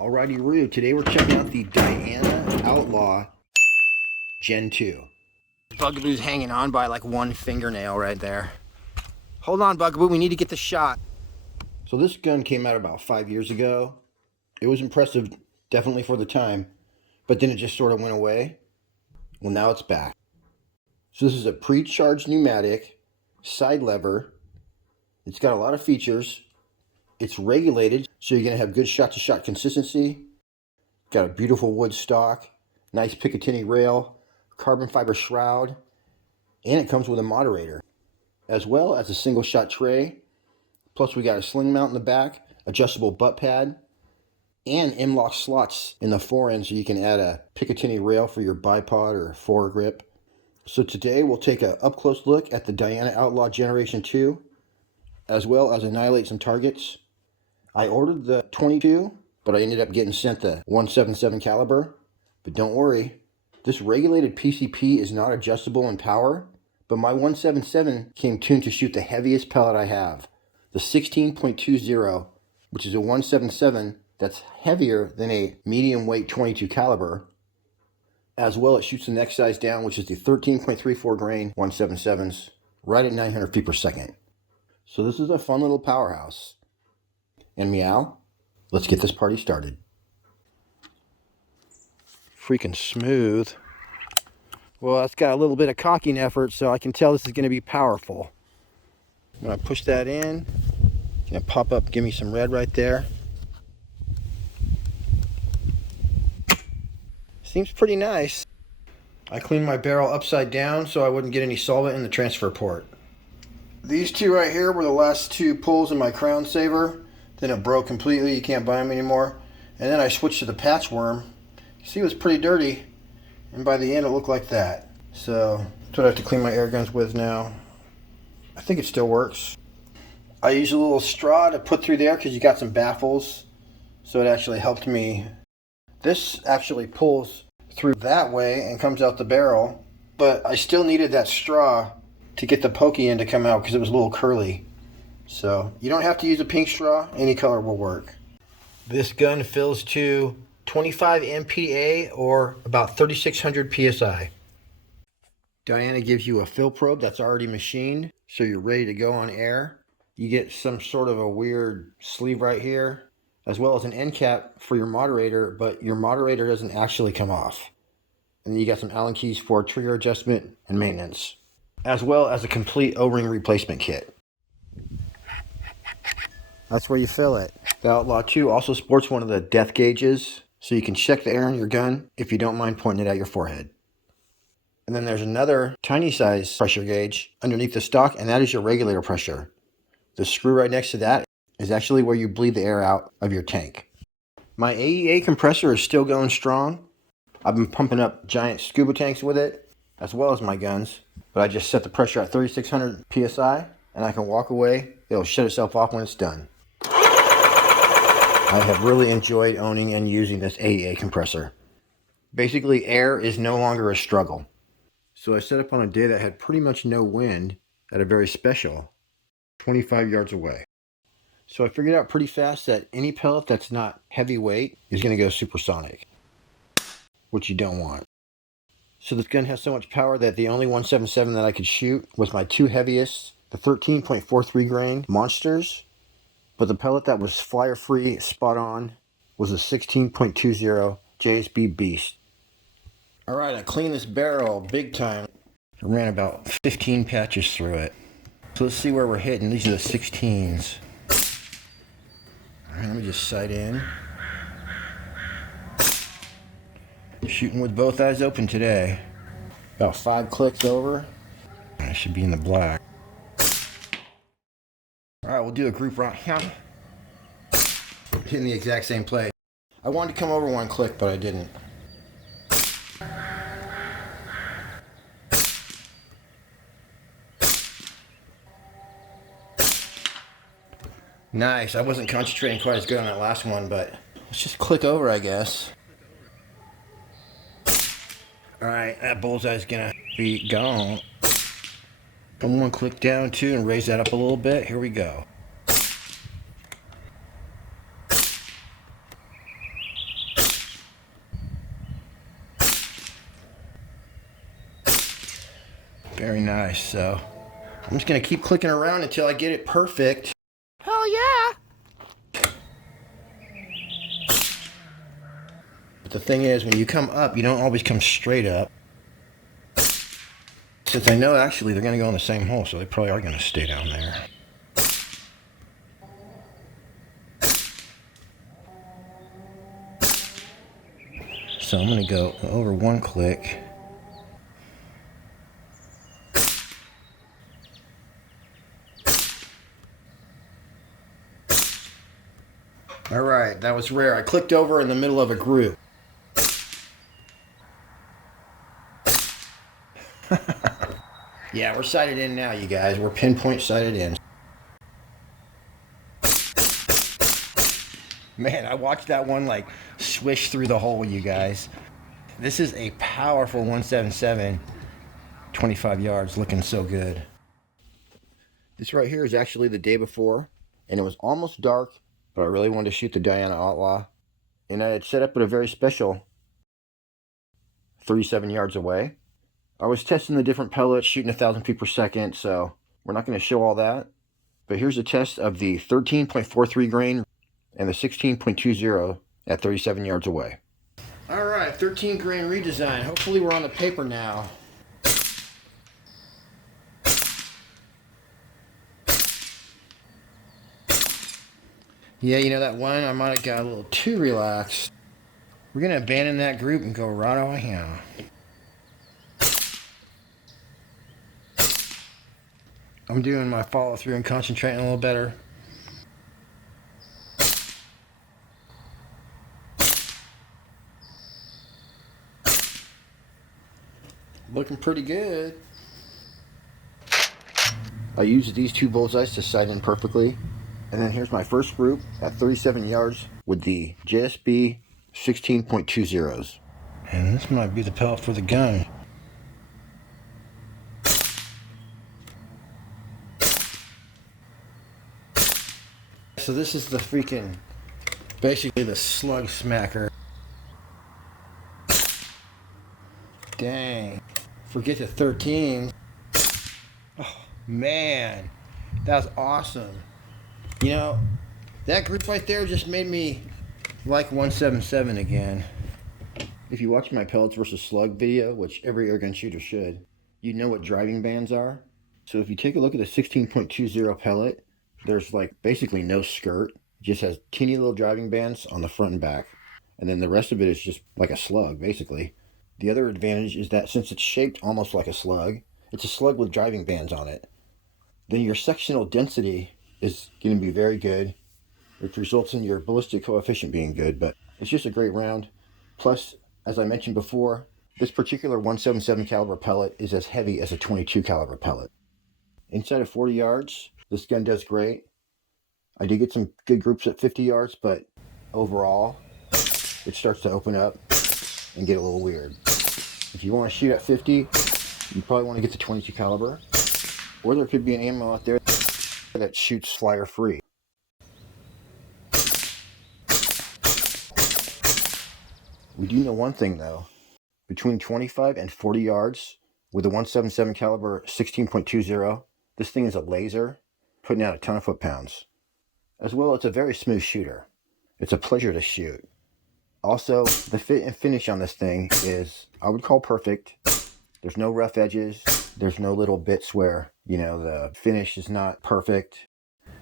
Alrighty, Roo. Today we're checking out the Diana Outlaw Gen 2. Bugaboo's hanging on by like one fingernail right there. Hold on, Bugaboo. We need to get the shot. So this gun came out about 5 years ago. It was impressive, definitely for the time, but then it just sort of went away. Well, now it's back. So this is a pre-charged pneumatic, side lever. It's got a lot of features. It's regulated, so you're going to have good shot-to-shot consistency. Got a beautiful wood stock, nice Picatinny rail, carbon fiber shroud, and it comes with a moderator, as well as a single shot tray. Plus we got a sling mount in the back, adjustable butt pad, and M-lock slots in the forend so you can add a Picatinny rail for your bipod or foregrip. So today we'll take an up-close look at the Diana Outlaw Generation 2, as well as annihilate some targets. I ordered the 22, but I ended up getting sent the 177 caliber. But don't worry, this regulated PCP is not adjustable in power, but my 177 came tuned to shoot the heaviest pellet I have, the 16.20, which is a 177 that's heavier than a medium weight 22 caliber. As well, it shoots the next size down, which is the 13.34 grain 177s, right at 900 feet per second. So this is a fun little powerhouse. And meow, let's get this party started. Freaking smooth. Well, that's got a little bit of cocking effort, so I can tell this is going to be powerful. I'm going to push that in. It's going to pop up, give me some red right there. Seems pretty nice. I cleaned my barrel upside down so I wouldn't get any solvent in the transfer port. These two right here were the last two pulls in my crown saver. Then it broke completely, you can't buy them anymore. And then I switched to the patchworm. See, it was pretty dirty. And by the end it looked like that. So that's what I have to clean my air guns with now. I think it still works. I use a little straw to put through there because you got some baffles. So it actually helped me. This actually pulls through that way and comes out the barrel. But I still needed that straw to get the pokey end to come out because it was a little curly. So you don't have to use a pink straw, any color will work. This gun fills to 25 MPa or about 3600 PSI. Diana gives you a fill probe that's already machined, so you're ready to go on air. You get some sort of a weird sleeve right here, as well as an end cap for your moderator, but your moderator doesn't actually come off. And then you got some Allen keys for trigger adjustment and maintenance, as well as a complete O-ring replacement kit. That's where you fill it. The Outlaw 2 also sports one of the depth gauges, so you can check the air in your gun if you don't mind pointing it at your forehead. And then there's another tiny size pressure gauge underneath the stock, and that is your regulator pressure. The screw right next to that is actually where you bleed the air out of your tank. My AEA compressor is still going strong. I've been pumping up giant scuba tanks with it, as well as my guns, but I just set the pressure at 3600 PSI, and I can walk away. It'll shut itself off when it's done. I have really enjoyed owning and using this AEA compressor. Basically, air is no longer a struggle. So I set up on a day that had pretty much no wind at a very special 25 yards away. So I figured out pretty fast that any pellet that's not heavyweight is going to go supersonic, which you don't want. So this gun has so much power that the only 177 that I could shoot was my two heaviest, the 13.43 grain monsters. But the pellet that was flyer free, spot on, was a 16.20 JSB Beast. Alright, I cleaned this barrel big time. I ran about 15 patches through it. So let's see where we're hitting. These are the 16s. Alright, let me just sight in. Shooting with both eyes open today. About 5 clicks over. I should be in the black. Alright, we'll do a group round. Hitting the exact same place. I wanted to come over one click, but I didn't. Nice. I wasn't concentrating quite as good on that last one, but let's just click over, I guess. Alright, that bullseye's gonna be gone. Come one click down too and raise that up a little bit. Here we go. Very nice. So I'm just gonna keep clicking around until I get it perfect. Hell yeah! But the thing is, when you come up, you don't always come straight up. Since I know actually they're gonna go in the same hole, so they probably are gonna stay down there. So I'm gonna go over one click. All right, that was rare. I clicked over in the middle of a group. Yeah, we're sighted in now, you guys. We're pinpoint sighted in. Man, I watched that one like swish through the hole, you guys. This is a powerful 177, 25 yards, looking so good. This right here is actually the day before, and it was almost dark, but I really wanted to shoot the Diana Outlaw. And I had set up at a very special 37 yards away. I was testing the different pellets, shooting 1,000 feet per second, so we're not going to show all that. But here's a test of the 13.43 grain and the 16.20 at 37 yards away. All right, 13 grain redesign. Hopefully we're on the paper now. Yeah, you know that one, I might have got a little too relaxed. We're going to abandon that group and go right on here. I'm doing my follow through and concentrating a little better. Looking pretty good. I used these two bullseyes to sight in perfectly. And then here's my first group at 37 yards with the JSB 16.20s. And this might be the pellet for the gun. So this is the freaking, basically the slug smacker. Dang, forget the 13. Oh man, that was awesome. You know, that group right there just made me like 177 again. If you watch my pellets versus slug video, which every airgun shooter should, you know what driving bands are. So if you take a look at the 16.20 pellet, there's like basically no skirt. It just has teeny little driving bands on the front and back. And then the rest of it is just like a slug, basically. The other advantage is that since it's shaped almost like a slug, it's a slug with driving bands on it. Then your sectional density is going to be very good, which results in your ballistic coefficient being good, but it's just a great round. Plus, as I mentioned before, this particular 177 caliber pellet is as heavy as a 22 caliber pellet. Inside of 40 yards, this gun does great. I did get some good groups at 50 yards, but overall, it starts to open up and get a little weird. If you want to shoot at 50, you probably want to get the 22 caliber, or there could be an ammo out there that shoots flyer free. We do know one thing though, between 25 and 40 yards with a 177 caliber 16.20, this thing is a laser, putting out a ton of foot-pounds. As well, it's a very smooth shooter. It's a pleasure to shoot. Also, the fit and finish on this thing is, I would call perfect. There's no rough edges. There's no little bits where, you know, the finish is not perfect.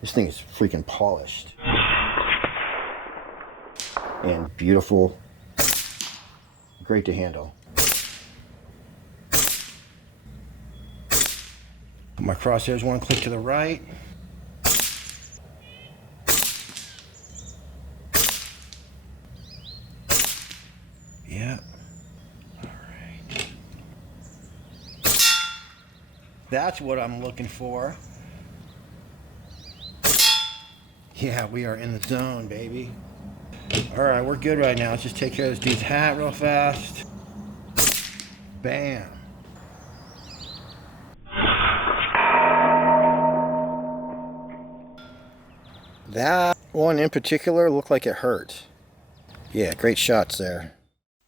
This thing is freaking polished. And beautiful. Great to handle. My crosshairs one click to the right. Yeah. All right. That's what I'm looking for. Yeah, we are in the zone, baby. All right, we're good right now. Let's just take care of this dude's hat real fast. Bam. That one in particular looked like it hurt. Yeah, great shots there.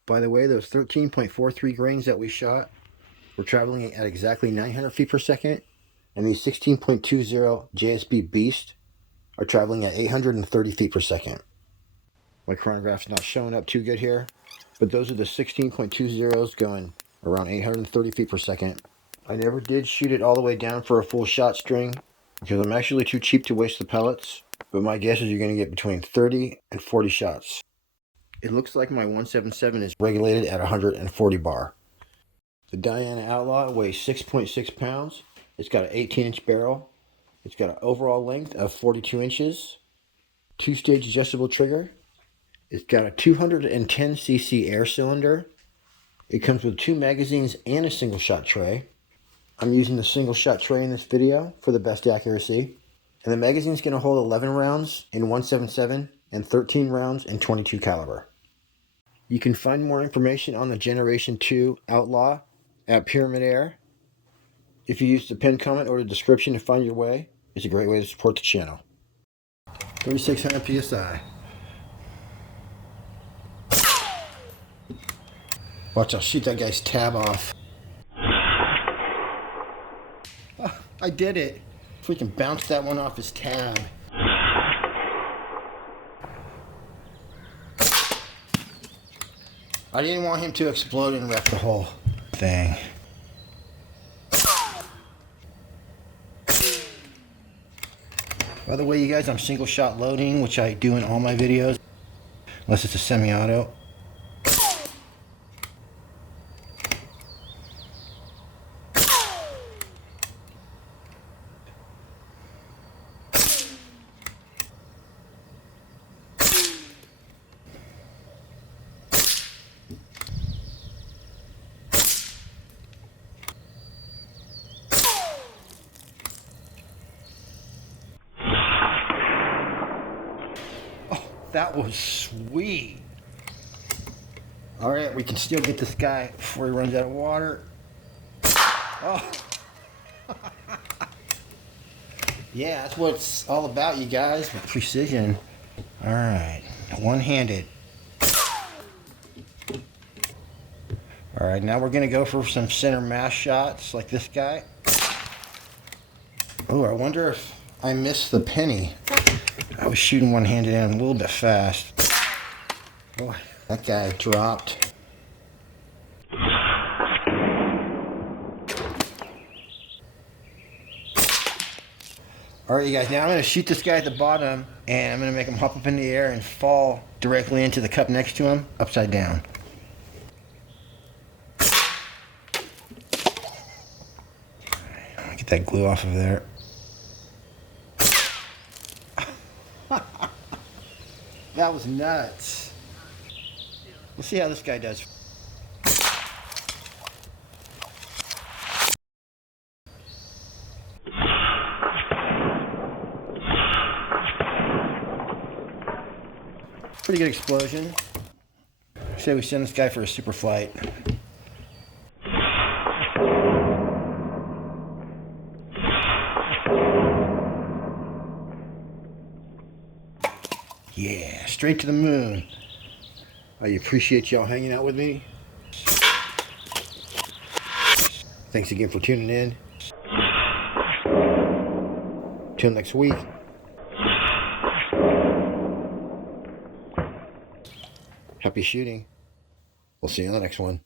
By the way, those 13.43 grains that we shot We're traveling at exactly 900 feet per second, and these 16.20 JSB Beast are traveling at 830 feet per second. My chronograph's not showing up too good here, but those are the 16.20s going around 830 feet per second. I never did shoot it all the way down for a full shot string because I'm actually too cheap to waste the pellets, but my guess is you're going to get between 30 and 40 shots. It looks like my 177 is regulated at 140 bar. The Diana Outlaw weighs 6.6 pounds. It's got an 18-inch barrel. It's got an overall length of 42 inches. 2-stage adjustable trigger. It's got a 210cc air cylinder. It comes with 2 magazines and a single shot tray. I'm using the single shot tray in this video for the best accuracy. And the magazine's going to hold 11 rounds in 177 and 13 rounds in 22 caliber. You can find more information on the Generation 2 Outlaw at Pyramid Air. If you use the pinned comment or the description to find your way, it's a great way to support the channel. 3600 PSI. Watch, I'll shoot that guy's tab off. Oh, I did it. Freaking bounced that one off his tab. I didn't want him to explode and wreck the whole thing. By the way, you guys, I'm single shot loading, which I do in all my videos, unless it's a semi-auto. That was sweet. All right, we can still get this guy before he runs out of water. Oh. Yeah, that's what it's all about, you guys, with precision. All right, one-handed. All right, now we're gonna go for some center mass shots like this guy. Oh, I wonder if I missed the penny. I was shooting one-handed and a little bit fast. Boy, that guy dropped. Alright, you guys, now I'm going to shoot this guy at the bottom, and I'm going to make him hop up in the air and fall directly into the cup next to him, upside down. Alright, get that glue off of there. That was nuts. We'll see how this guy does. Pretty good explosion. Say we send this guy for a super flight. Yeah, straight to the moon. I appreciate y'all hanging out with me. Thanks again for tuning in. Till next week. Happy shooting. We'll see you on the next one.